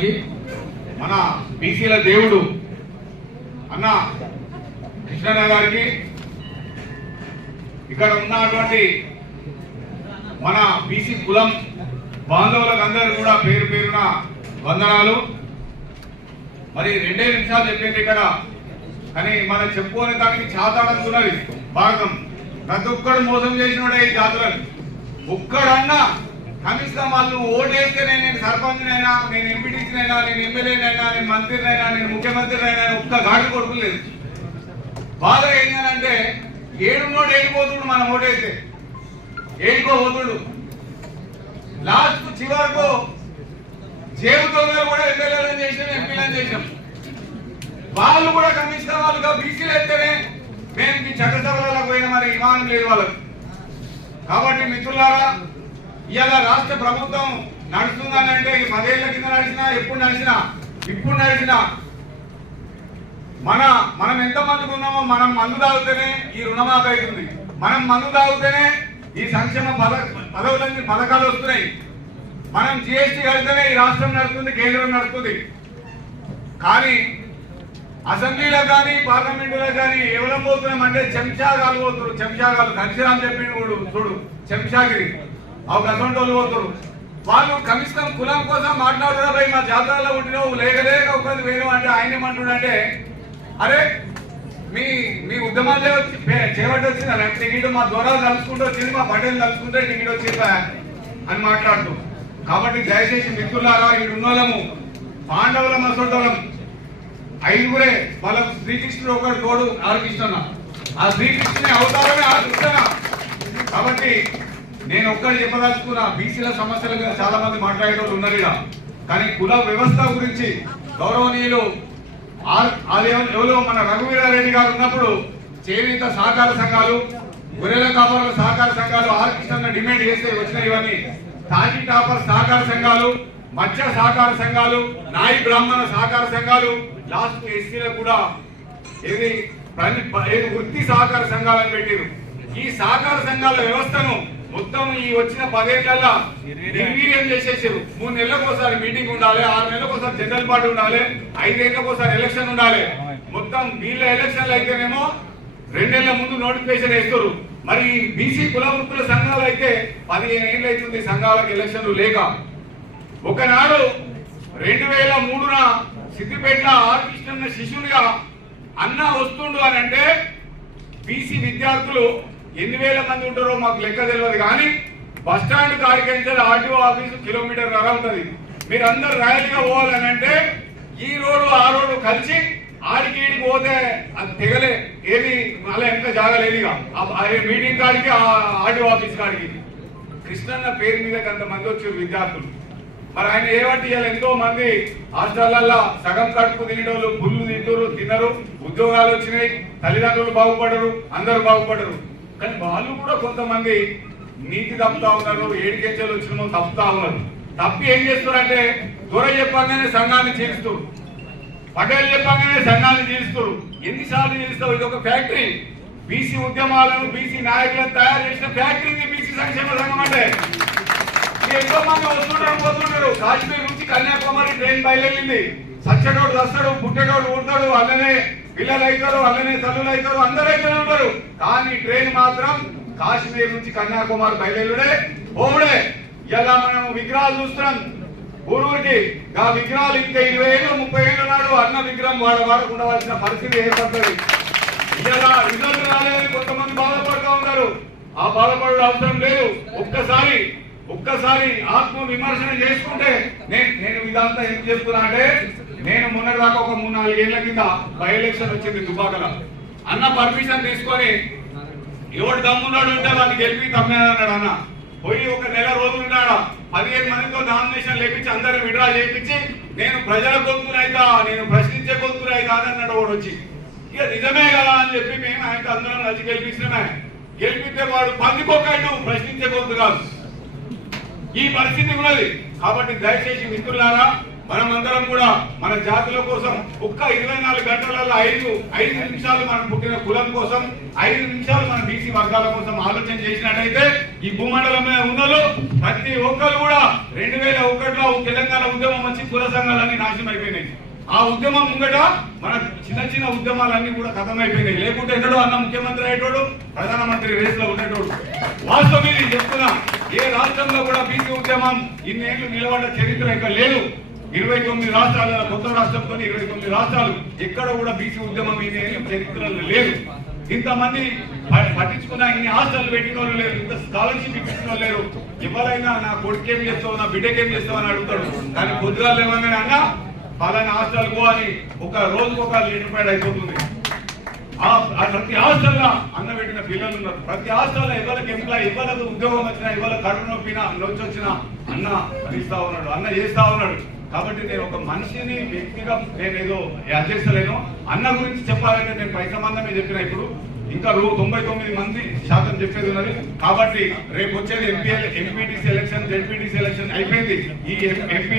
గారికి, మన బీసీల దేవుడు అన్న కృష్ణన్న గారికి, ఇక్కడ ఉన్నటువంటి మన బీసీ కులం బాంధవులకు అందరూ కూడా పేరు పేరున వందనాలు. మరి 2 నిమిషాలు చెప్పింది ఇక్కడ, కానీ మనం చెప్పుకునే దానికి చాతాడంతున్నది భారతం. ప్రతి ఒక్కడు మోసం చేసినోడే ఈ జాతులను. ఒక్కడన్నా కనీసం వాళ్ళు ఓటేస్తేనే నేను సర్పంచ్నైనా, నేను ఎంపీటీసీనైనా, నేను ఎమ్మెల్యేనైనా, నేను మంత్రినైనా, నేను ముఖ్యమంత్రినైనా ఒక్క గాడి కొడుకు లేదు. బాధ ఏంటంటే ఏడున్నోడు ఏడిపోతుడు, మనం ఓటేస్తే ఏడుకోబోతుడు. లాస్ట్ చివరకు జేబుతో కూడా ఎమ్మెల్యేలను చేసినాం, ఎంపీలను చేసినాం. వాళ్ళు కూడా కమిషన్ వాళ్ళుగా బీసీలు అయితేనే మేము ఈ చట్టసభలకు పోయిన మరి విమానం లేదు వాళ్ళకు. కాబట్టి మిత్రులారా, ఇవాళ రాష్ట్ర ప్రభుత్వం నడుస్తుందని అంటే 10 ఏళ్ల కింద నడిచినా, ఎప్పుడు నడిచినా, ఇప్పుడు నడిచినా మనం ఎంతమందికి ఉన్నామో మనం మందు తాగితేనే ఈ రుణమాఫీ అవుతుంది. మనం మందు తాగితేనే ఈ సంక్షేమ పదవులన్నీ పథకాలు వస్తున్నాయి. మనం జిఎస్టీ కడితేనే ఈ రాష్ట్రం నడుస్తుంది, కేంద్రం నడుస్తుంది. కానీ అసెంబ్లీలో కానీ పార్లమెంటులో కానీ ఎవరం పోతున్నామంటే చెంచాగాలు పోతున్నారు. చెంచాగాలు కన్సిరామ్ చెప్పిండు చూడు, చెంచాగిరి అవి గసంటోళ్ళు పోతున్నారు. వాళ్ళు కమిషన్ కులం కోసం మాట్లాడుతున్నారు. భయ్ మా జాతరలో ఉండినావు లేక ఒకటి వేరు అంటే ఆయన ఏమంటుండే, అరే మీ ఉద్యమాలే వచ్చి చేపట్టి వచ్చిందా టికెట్, మా దూరాలు తలుచుకుంటూ వచ్చింది, మా పటేలు తలుచుకుంటే టికెట్ వచ్చిందా అని మాట్లాడుతూ. కాబట్టి దయచేసి మిత్రులారా, ఈ ఉన్నోళ్ళము పాండవుల మసోటోళం 5గురే. వాళ్ళ శ్రీకృష్ణుడు ఒకటి తోడు ఆర్కృష్ణ, ఆ శ్రీకృష్ణుని అవతారమే ఆర్కృష్ణ. కాబట్టి నేను ఒక్కటి చెప్పదలుచుకున్నా, బీసీల సమస్యల మీద చాలా మంది మాట్లాడేటోళ్ళు ఉన్నారు ఇక్కడ. కానీ కుల వ్యవస్థ గురించి గౌరవనీయులు ఎవరో మన రఘువీరారెడ్డి గారు ఉన్నప్పుడు చేనేత సహకార సంఘాలు, గొర్రెల కాపరుల సహకార సంఘాలు ఆర్కృష్ణ డిమాండ్ చేస్తే వచ్చిన ఇవన్నీ తాజీ టాపర్ సహకార సంఘాలు, మత్స్య సహకార సంఘాలు, నాయి బ్రాహ్మణ సహకార సంఘాలు, లాస్ట్ ఎస్సీలకు కూడా ఏది వృత్తి సహకార సంఘాలను పెట్టారు. ఈ సహకార సంఘాల వ్యవస్థను మొత్తం ఈ వచ్చిన 10 ఏళ్లలో నిర్వీర్యం చేసేసారు. 3 నెలలకు ఒకసారి మీటింగ్ ఉండాలి, 6 నెలలకు ఒకసారి జనరల్ పార్టీ ఉండాలి, 5 ఏళ్లకు ఒకసారి ఎలక్షన్ ఉండాలి. మొత్తం వీళ్ళ ఎలక్షన్లు అయితేనేమో 2 నెలల ముందు నోటిఫికేషన్ వేస్తారు. మరి బీసీ కుల వృత్తుల సంఘాలు అయితే 15 ఏళ్ళు అవుతుంది సంఘాలకు ఎలక్షన్లు లేక. ఒకనాడు 2003న సిద్దిపేటలో ఆర్కృష్ణ శిష్యునిగా అన్న వస్తుండు అని అంటే బీసీ విద్యార్థులు 8,000 మంది ఉంటారో మాకు లెక్క తెలియదు. కానీ బస్టాండ్ కాడికెంచాలి ఆర్టీఓ ఆఫీసు కిలోమీటర్ ఉంటుంది. మీరు అందరు ర్యాలీగా పోవాలని అంటే ఈ రోడ్డు ఆ రోడ్డు కలిసి ఆడికి పోతే అది తెగలే, ఏది అలా ఎంత జాగలేదుగా మీటింగ్ కాడికి ఆర్టీఓ ఆఫీస్ కాడికి. కృష్ణన్న పేరు మీద కొంతమంది వచ్చారు విద్యార్థులు. మరి ఆయన ఏమంటే ఇవాళ ఎంతో మంది హాస్టళ్లలో సగం కడుపు తినేటోళ్ళు పుల్లు తిన్నారు, ఉద్యోగాలు వచ్చినాయి, తల్లిదండ్రులు బాగుపడరు, అందరూ బాగుపడరు. కానీ వాళ్ళు కూడా కొంతమంది నీతి తప్పుతా ఉన్నారు, ఏడికెంచలు వచ్చిన తప్పుతా ఉన్నారు. తప్పి ఏం చేస్తున్నారంటే దొర చెప్పగానే సంఘాన్ని చీలుస్తారు, పటేల్ చెప్పగానే సంఘాన్ని చీలుస్తారు. ఎన్నిసార్లు చీలుస్తావు? ఇది ఒక ఫ్యాక్టరీ. బీసీ ఉద్యమాలను, బీసీ నాయకులను తయారు చేసిన ఫ్యాక్టరీకి బీసీ సంక్షేమ సంఘం అంటే. ఎంతో మంది వస్తుంటారు, పోతుంటారు. కాశ్మీర్ నుంచి కన్యాకుమారి ట్రైన్ బయలుదేరింది. సచ్చడోడు వస్తాడు, పుట్టేటోడు ఊడతాడు, అల్లనే పిల్లలు అవుతారు, అల్లనే తల్లులు అవుతారు, అందరూ అయితే ఉంటారు. కానీ ట్రైన్ మాత్రం కాశ్మీర్ నుంచి కన్యాకుమారి బయలుదేరుడే పోవుడే. ఇలా మనం విగ్రహాలు చూస్తున్నాం ఊరూరికి. ఆ విగ్రహాలు ఇంకా 20 ఏళ్ళు 30 ఏళ్ళ నాడు అన్న విగ్రహం వాడకుండా పరిస్థితి ఏర్పడుతుంది. ఇలా రిజల్ట్ రాలేదని కొంతమంది బాధపడుతూ ఉన్నారు. ఆ బాధపడే అవసరం లేదు. ఒక్కసారి ఆత్మ విమర్శన చేసుకుంటే నేను ఇదంతా ఎందుకు చెప్తున్నా అంటే, నేను మొన్నటిదాకా ఒక 3-4 ఏళ్ల కింద బై ఎలక్షన్ వచ్చింది దుబ్బాకల. అన్న పర్మిషన్ తీసుకొని ఎవడు దమ్మున్నాడు ఉంటే వాడిని గెలిపి తమ్మేదన్నాడు. అన్న పోయి ఒక నెల రోజులు ఉన్నాడు. 15 మందితో నామినేషన్ లేపించి అందరూ విడ్రా చేయించి నేను ప్రజల గొంతునైతా, నేను ప్రశ్నించే గొంతునైతా అన్నాడు వాడు వచ్చి. ఇక నిజమే కదా అని చెప్పి మేము ఆయనతో అందరం నచ్చి గెలిపించినమే. గెలిపితే వాడు పందిపోకాడు, ప్రశ్నించే గొంతు కాదు. ఈ పరిస్థితి ఉన్నది. కాబట్టి దయచేసి మిత్రులారా, మనమందరం కూడా మన జాతుల కోసం ఒక్క 24 గంటలలో 5 నిమిషాలు మనం పుట్టిన కులం కోసం, 5 నిమిషాలు మన బీసీ వర్గాల కోసం ఆలోచన చేసినట్టయితే ఈ భూమండలం మీద ఉన్నలో ప్రతి ఒక్కరు కూడా 2001లో తెలంగాణ ఉద్యమం వచ్చి కుల సంఘాలన్నీ నాశనం అయిపోయినాయి. ఆ ఉద్యమం ముంగట మన చిన్న చిన్న ఉద్యమాలన్నీ కూడా ఖతమైపోయినాయి. లేకుంటే ఎన్నడో అన్న ముఖ్యమంత్రి అయ్యేటోడు, ప్రధానమంత్రి రేస్ లో ఉండేటోడు. వాస్తవం ఇది చెప్తున్నా. ఏ రాష్ట్రంలో కూడా బీసీ ఉద్యమం ఇన్నేళ్లు నిలబడ్డ చరిత్ర ఇక్కడ లేదు. 29 రాష్ట్రాల కొత్త రాష్ట్రంతో 29 రాష్ట్రాలు ఎక్కడ కూడా బీసీ ఉద్యమం ఇన్నేళ్ల చరిత్రలో లేదు. ఇంతమంది పట్టించుకున్నా ఇన్ని హాస్టల్ పెట్టిన వాళ్ళు లేరు, ఇంత స్కాలర్షిప్ ఇప్పించిన వాళ్ళు లేరు. ఎవరైనా నా కొడుకేం చేస్తావు, నా బిడ్డకేం చేస్తావు అని అడుగుతాడు. కానీ పొద్దుగా లేవగానే అన్న పలానా హాస్టల్ కో అని ఒక రోజుకు ఒక లీటర్ అయిపోతుంది. ప్రతి హాస్టల్లో అన్న పెట్టిన పిల్లలు ఉన్నారు. ప్రతి హాస్టల్లో ఎవరికి ఎంప్లాయ్, ఎవరికి ఉద్యోగం వచ్చినా, ఎవరికి కడుపు నొప్పినా నొచ్చి వచ్చినా అన్న ఇస్తా ఉన్నాడు, అన్న చేస్తా ఉన్నాడు. కాబట్టి నేను ఒక మనిషిని వ్యక్తిగా నేను ఏదో చేస్తలేను. అన్న గురించి చెప్పాలంటే నేను పై సంబంధమే చెప్పిన. ఇప్పుడు ఇంకా 99% చెప్పేది ఉన్నది. కాబట్టి రేపు వచ్చేది ఎంపీటీసీ ఎలక్షన్, జెడ్పీటీసీ ఎలక్షన్ అయిపోయింది. ఈ ఎంపీ